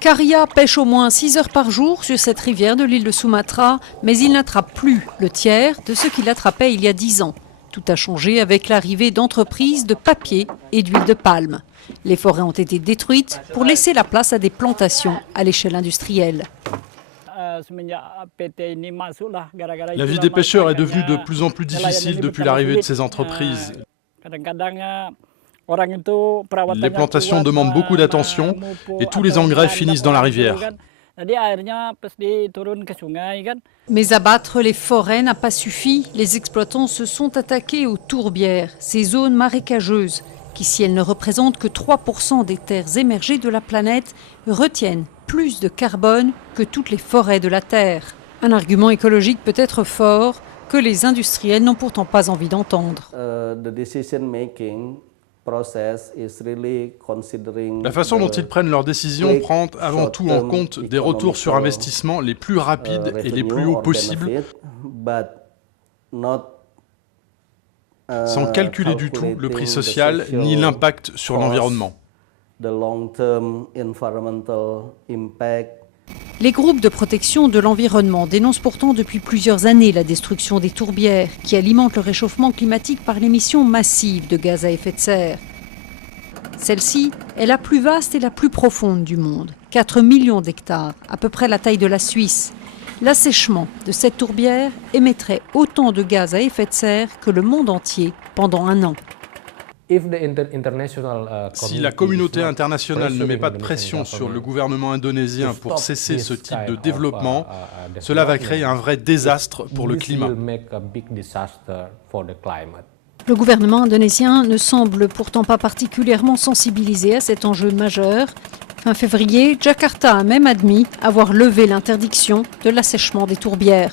Karia pêche au moins 6 heures par jour sur cette rivière de l'île de Sumatra, mais il n'attrape plus le tiers de ce qu'il attrapait il y a 10 ans. Tout a changé avec l'arrivée d'entreprises de papier et d'huile de palme. Les forêts ont été détruites pour laisser la place à des plantations à l'échelle industrielle. La vie des pêcheurs est devenue de plus en plus difficile depuis l'arrivée de ces entreprises. Les plantations demandent beaucoup d'attention et tous les engrais finissent dans la rivière. Mais abattre les forêts n'a pas suffi. Les exploitants se sont attaqués aux tourbières, ces zones marécageuses qui, si elles ne représentent que 3% des terres émergées de la planète, retiennent plus de carbone que toutes les forêts de la Terre. Un argument écologique peut être fort que les industriels n'ont pourtant pas envie d'entendre. La façon dont ils prennent leurs décisions prend avant tout en compte des retours sur investissement les plus rapides et les plus hauts possibles, sans calculer du tout le prix social ni l'impact sur l'environnement. Les groupes de protection de l'environnement dénoncent pourtant depuis plusieurs années la destruction des tourbières qui alimentent le réchauffement climatique par l'émission massive de gaz à effet de serre. Celle-ci est la plus vaste et la plus profonde du monde, 4 millions d'hectares, à peu près la taille de la Suisse. L'assèchement de cette tourbière émettrait autant de gaz à effet de serre que le monde entier pendant un an. Si la communauté internationale ne met pas de pression sur le gouvernement indonésien pour cesser ce type de développement, cela va créer un vrai désastre pour le climat. Le gouvernement indonésien ne semble pourtant pas particulièrement sensibilisé à cet enjeu majeur. Fin février, Jakarta a même admis avoir levé l'interdiction de l'assèchement des tourbières.